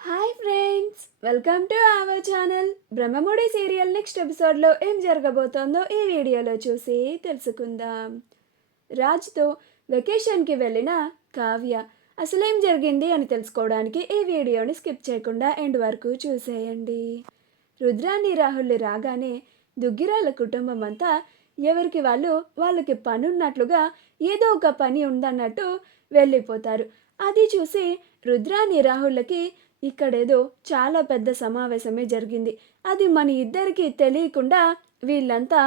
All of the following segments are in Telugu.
Hi friends, welcome to our channel. Brahmamudi serial next ఎపిసోడ్లో ఏం జరగబోతోందో ఈ వీడియోలో చూసి తెలుసుకుందాం. రాజ్తో వెకేషన్కి వెళ్ళిన కావ్య అసలేం జరిగింది అని తెలుసుకోవడానికి ఈ వీడియోని స్కిప్ చేయకుండా ఎండ్ వరకు చూసేయండి. రుద్రాని రాహుల్ రాగానే దుగ్గిరాల కుటుంబం అంతా ఎవరికి వాళ్ళకి పనున్నట్లుగా ఏదో ఒక పని ఉందన్నట్టు వెళ్ళిపోతారు. అది చూసి రుద్రాని రాహుళ్ళకి ఇక్కడేదో చాలా పెద్ద సమావేశమే జరిగింది, అది మన ఇద్దరికి తెలియకుండా వీళ్ళంతా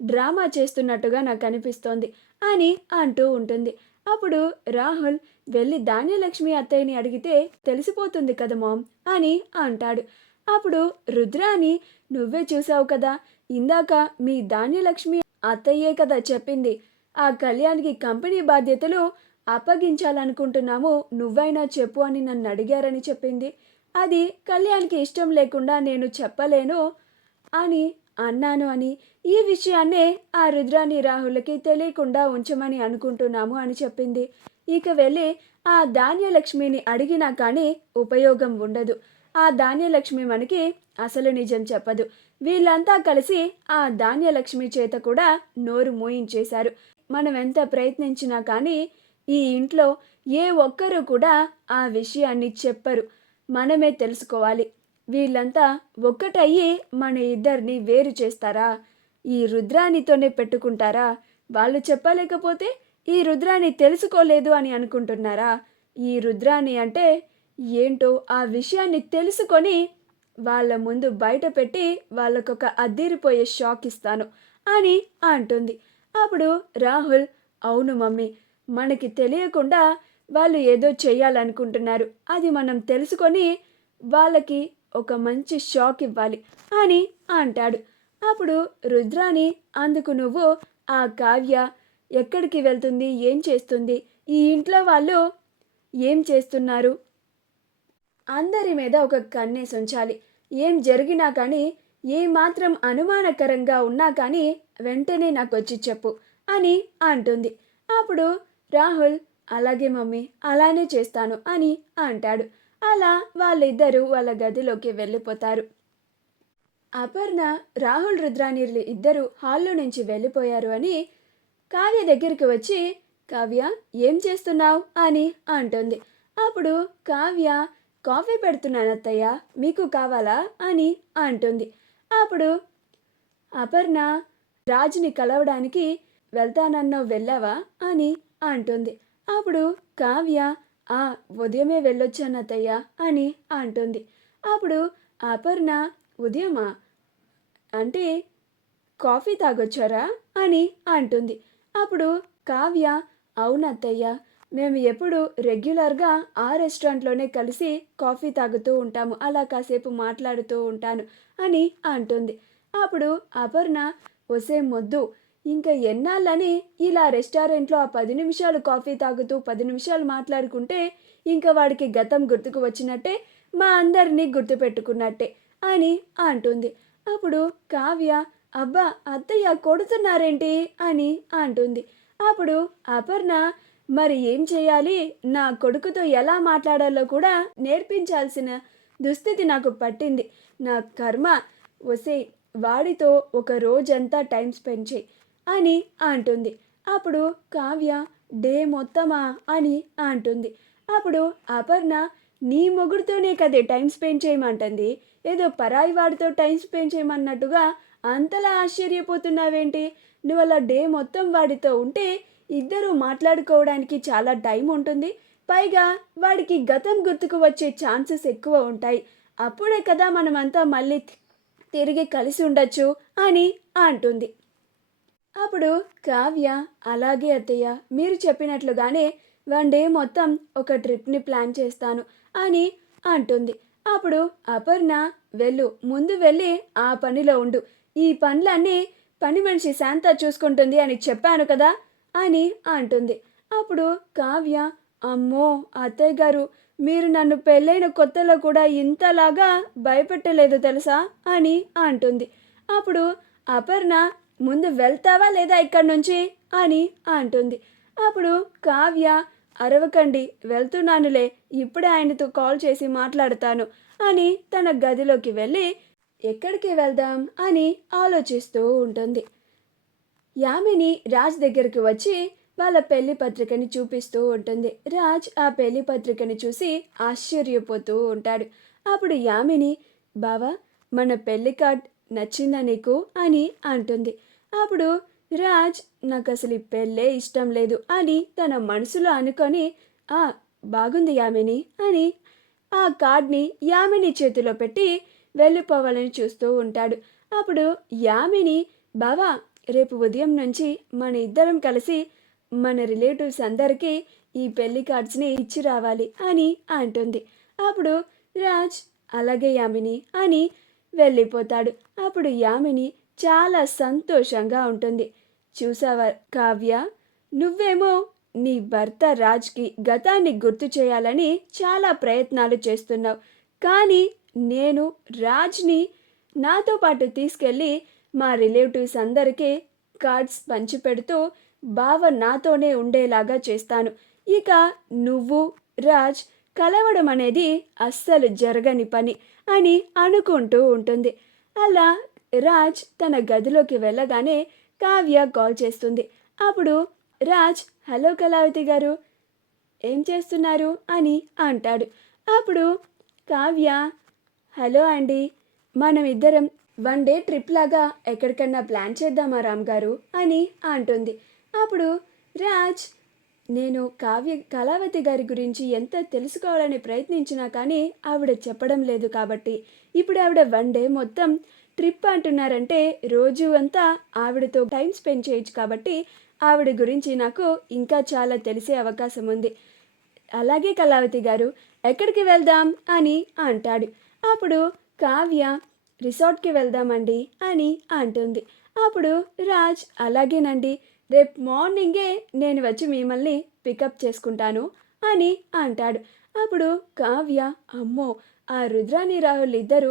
డ్రామా చేస్తున్నట్టుగా నాకు అనిపిస్తోంది అని అంటూ ఉంటుంది. అప్పుడు రాహుల్ వెళ్ళి ధాన్యలక్ష్మి అత్తయ్యని అడిగితే తెలిసిపోతుంది కదా మామ్ అని అంటాడు. అప్పుడు రుద్రాని, నువ్వే చూసావు కదా, ఇందాక మీ ధాన్యలక్ష్మి అత్తయ్యే కదా చెప్పింది, ఆ కళ్యాణ్కి కంపెనీ బాధ్యతలు అప్పగించాలనుకుంటున్నాము, నువ్వైనా చెప్పు అని నన్ను అడిగారని చెప్పింది. అది కళ్యాణ్కి ఇష్టం లేకుండా నేను చెప్పలేను అని అన్నాను అని, ఈ విషయాన్నే ఆ రుద్రాని రాహుల్కి తెలియకుండా ఉంచమని అనుకుంటున్నాము అని చెప్పింది. ఇక వెళ్ళి ఆ ధాన్యలక్ష్మిని అడిగినా కానీ ఉపయోగం ఉండదు. ఆ ధాన్యలక్ష్మి మనకి అసలు నిజం చెప్పదు. వీళ్ళంతా కలిసి ఆ ధాన్యలక్ష్మి చేత కూడా నోరు మూయించేశారు. మనం ఎంత ప్రయత్నించినా కానీ ఈ ఇంట్లో ఏ ఒక్కరూ కూడా ఆ విషయాన్ని చెప్పరు. మనమే తెలుసుకోవాలి. వీళ్ళంతా ఒక్కటయ్యి మన ఇద్దరిని వేరు చేస్తారా? ఈ రుద్రానితోనే పెట్టుకుంటారా? వాళ్ళు చెప్పలేకపోతే ఈ రుద్రాని తెలుసుకోలేదు అని అనుకుంటున్నారా? ఈ రుద్రాని అంటే ఏంటో ఆ విషయాన్ని తెలుసుకొని వాళ్ళ ముందు బయట పెట్టి వాళ్ళకొక అద్దిరిపోయే షాక్ ఇస్తాను అని అంటుంది. అప్పుడు రాహుల్, అవును మమ్మీ, మనకి తెలియకుండా వాళ్ళు ఏదో చెయ్యాలనుకుంటున్నారు, అది మనం తెలుసుకొని వాళ్ళకి ఒక మంచి షాక్ ఇవ్వాలి అని అంటాడు. అప్పుడు రుద్రాని, అందుకు నువ్వు ఆ కావ్య ఎక్కడికి వెళ్తుంది, ఏం చేస్తుంది, ఈ ఇంట్లో వాళ్ళు ఏం చేస్తున్నారు, అందరి మీద ఒక కన్నేసి ఉంచాలి. ఏం జరిగినా కానీ, ఏమాత్రం అనుమానకరంగా ఉన్నా కానీ వెంటనే నాకు వచ్చి చెప్పు అని అంటుంది. అప్పుడు రాహుల్, అలాగే మమ్మీ, అలానే చేస్తాను అని అంటాడు. అలా వాళ్ళిద్దరూ వాళ్ళ గదిలోకి వెళ్ళిపోతారు. అపర్ణ, రాహుల్, రుద్రానీర్లు ఇద్దరు హాల్లో నుంచి వెళ్ళిపోయారు అని కావ్య దగ్గరికి వచ్చి, కావ్య ఏం చేస్తున్నావు అని అంటుంది. అప్పుడు కావ్య, కాఫీ పెడుతున్నాను అత్తయ్య, మీకు కావాలా అని అంటుంది. అప్పుడు అపర్ణ, రాజుని కలవడానికి వెళ్తానన్నావు, వెళ్ళావా అని అంటుంది. అప్పుడు కావ్య, ఆ ఉదయమే వెళ్ళొచ్చాను అత్తయ్య అని అంటుంది. అప్పుడు అపర్ణ, ఉదయమా అంటే కాఫీ తాగొచ్చారా అని అంటుంది. అప్పుడు కావ్య, అవునత్తయ్య, మేము ఎప్పుడు రెగ్యులర్గా ఆ రెస్టారెంట్లోనే కలిసి కాఫీ తాగుతూ ఉంటాము, అలా కాసేపు మాట్లాడుతూ ఉంటాను అని అంటుంది. అప్పుడు అపర్ణ, ఒసే మొద్దు, ఇంకా ఎన్నాళ్ళని ఇలా రెస్టారెంట్లో ఆ 10 నిమిషాలు కాఫీ తాగుతూ 10 నిమిషాలు మాట్లాడుకుంటే ఇంకా వాడికి గతం గుర్తుకు వచ్చినట్టే, మా అందరినీ గుర్తుపెట్టుకున్నట్టే అని అంటుంది. అప్పుడు కావ్య, అబ్బా అత్తయ్య కొడుతున్నారేంటి అని అంటుంది. అప్పుడు అపర్ణ, మరి ఏం చేయాలి, నా కొడుకుతో ఎలా మాట్లాడాలో కూడా నేర్పించాల్సిన దుస్థితి నాకు పట్టింది, నా కర్మ, ఒసే వాడితో ఒక రోజంతా టైం స్పెండ్ చేయి అని అంటుంది. అప్పుడు కావ్య, డే మొత్తమా అని అంటుంది. అప్పుడు అపర్ణ, నీ మొగుడుతోనే కదే టైం స్పెండ్ చేయమంటుంది, ఏదో పరాయి వాడితో టైం స్పెండ్ చేయమన్నట్టుగా అంతలా ఆశ్చర్యపోతున్నావేంటి, నువ్వు అలా డే మొత్తం వాడితో ఉంటే ఇద్దరూ మాట్లాడుకోవడానికి చాలా టైం ఉంటుంది, పైగా వాడికి గతం గుర్తుకు వచ్చే ఛాన్సెస్ ఎక్కువ ఉంటాయి, అప్పుడే కదా మనమంతా మళ్ళీ తిరిగి కలిసి ఉండొచ్చు అని అంటుంది. అప్పుడు కావ్య, అలాగే అత్తయ్య, మీరు చెప్పినట్లుగానే 1 డే మొత్తం ఒక ట్రిప్ని ప్లాన్ చేస్తాను అని అంటుంది. అప్పుడు అపర్ణ, ముందు వెళ్ళి ఆ పనిలో ఉండు, ఈ పనులన్నీ పని మనిషి శాంత చూసుకుంటుంది అని చెప్పాను కదా అని అంటుంది. అప్పుడు కావ్య, అమ్మో అత్తయ్య గారు, మీరు నన్ను పెళ్ళైన కొత్తలో కూడా ఇంతలాగా భయపెట్టలేదు తెలుసా అని అంటుంది. అప్పుడు అపర్ణ, ముందు వెళ్తావా లేదా ఇక్కడి నుంచి అని అంటుంది. అప్పుడు కావ్య, అరవకండి, వెళ్తున్నానులే, ఇప్పుడే ఆయనతో కాల్ చేసి మాట్లాడతాను అని తన గదిలోకి వెళ్ళి ఎక్కడికి వెళ్దాం అని ఆలోచిస్తూ ఉంటుంది. యామిని రాజ్ దగ్గరికి వచ్చి వాళ్ళ పెళ్లి పత్రికని చూపిస్తూ ఉంటుంది. రాజ్ ఆ పెళ్లి పత్రికని చూసి ఆశ్చర్యపోతూ ఉంటాడు. అప్పుడు యామిని, బావా, మన పెళ్లి కార్డ్ నచ్చిందా నీకు అని అంటుంది. అప్పుడు రాజ్, నాకు అసలు ఈ పెళ్ళే ఇష్టం లేదు అని తన మనసులో అనుకొని, ఆ బాగుంది యామిని అని ఆ కార్డ్ని యామిని చేతిలో పెట్టి వెళ్ళిపోవాలని చూస్తూ ఉంటాడు. అప్పుడు యామిని, బావా, రేపు ఉదయం నుంచి మన ఇద్దరం కలిసి మన రిలేటివ్స్ అందరికీ ఈ పెళ్లి కార్డ్స్ని ఇచ్చి రావాలి అని అంటుంది. అప్పుడు రాజ్, అలాగే యామిని అని వెళ్ళిపోతాడు. అప్పుడు యామిని చాలా సంతోషంగా ఉంటుంది. చూసావా కావ్య, నువ్వేమో నీ భర్త రాజ్కి గతాన్ని గుర్తు చేయాలని చాలా ప్రయత్నాలు చేస్తున్నావు, కానీ నేను రాజ్ని నాతో పాటు తీసుకెళ్ళి మా రిలేటివ్స్ అందరికీ కార్డ్స్ పంచిపెడుతూ బావ నాతోనే ఉండేలాగా చేస్తాను. ఇక నువ్వు రాజ్ కలవడం అనేది అస్సలు జరగని పని అని అనుకుంటూ ఉంటుంది. అలా రాజ్ తన గదిలోకి వెళ్ళగానే కావ్య కాల్ చేస్తుంది. అప్పుడు రాజ్, హలో కళావతి గారు, ఏం చేస్తున్నారు అని అంటాడు. అప్పుడు కావ్య, హలో అండి, మనం ఇద్దరం వన్ డే ట్రిప్ లాగా ఎక్కడికన్నా ప్లాన్ చేద్దామా రామ్ గారు అని అంటుంది. అప్పుడు రాజ్, నేను కళావతి గారి గురించి ఎంత తెలుసుకోవాలని ప్రయత్నించినా కానీ ఆవిడ చెప్పడం లేదు, కాబట్టి ఇప్పుడు ఆవిడ వన్ డే మొత్తం ట్రిప్ అంటున్నారంటే రోజు అంతా ఆవిడతో టైం స్పెండ్ చేయొచ్చు, కాబట్టి ఆవిడ గురించి నాకు ఇంకా చాలా తెలిసే అవకాశం ఉంది. అలాగే కళావతి గారు, ఎక్కడికి వెళ్దాం అని అంటాడు. అప్పుడు కావ్య, రిసార్ట్కి వెళ్దామండి అని అంటుంది. అప్పుడు రాజ్, అలాగేనండి, రేపు మార్నింగే నేను వచ్చి మిమ్మల్ని పికప్ చేసుకుంటాను అని అంటాడు. అప్పుడు కావ్య, అమ్మో, ఆ రుద్రాని రాహుల్ ఇద్దరు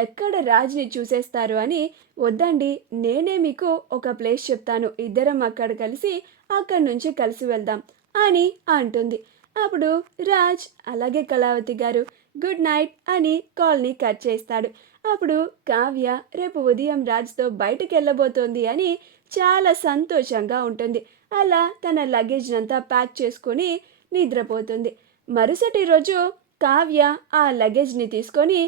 ఎక్కడ రాజ్ని చూసేస్తారు అని, వద్దండి, నేనే మీకు ఒక ప్లేస్ చెప్తాను, ఇద్దరం అక్కడ కలిసి అక్కడి నుంచి కలిసి వెళ్దాం అని అంటుంది. అప్పుడు రాజ్, అలాగే కళావతి గారు, గుడ్ నైట్ అని కాల్ని కట్ చేస్తాడు. అప్పుడు కావ్య రేపు ఉదయం రాజ్తో బయటకు వెళ్ళబోతోంది అని చాలా సంతోషంగా ఉంటుంది. అలా తన లగేజ్ అంతా ప్యాక్ చేసుకొని నిద్రపోతుంది. మరుసటి రోజు కావ్య ఆ లగేజ్ని తీసుకొని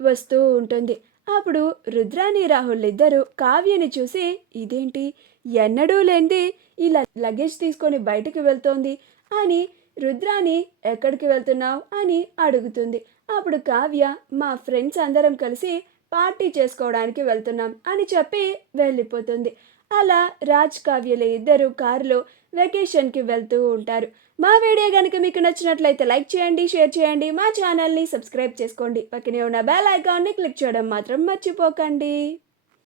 వస్తూ ఉంటుంది. అప్పుడు రుద్రాని రాహుల్ ఇద్దరు కావ్యని చూసి, ఇదేంటి, ఎన్నడూ లేనిది ఇలా లగేజ్ తీసుకొని బయటకు వెళ్తోంది అని రుద్రాని, ఎక్కడికి వెళ్తున్నావు అని అడుగుతుంది. అప్పుడు కావ్య, మా ఫ్రెండ్స్ అందరం కలిసి పార్టీ చేసుకోవడానికి వెళ్తున్నాం అని చెప్పి వెళ్ళిపోతుంది. అలా రాజ్ కావ్యలు ఇద్దరు కారులో వెకేషన్కి వెళ్తూ ఉంటారు. మా వీడియో కనుక మీకు నచ్చినట్లయితే లైక్ చేయండి, షేర్ చేయండి, మా ఛానల్ని సబ్స్క్రైబ్ చేసుకోండి, పక్కనే ఉన్న బెల్ ఐకాన్ని క్లిక్ చేయడం మాత్రం మర్చిపోకండి.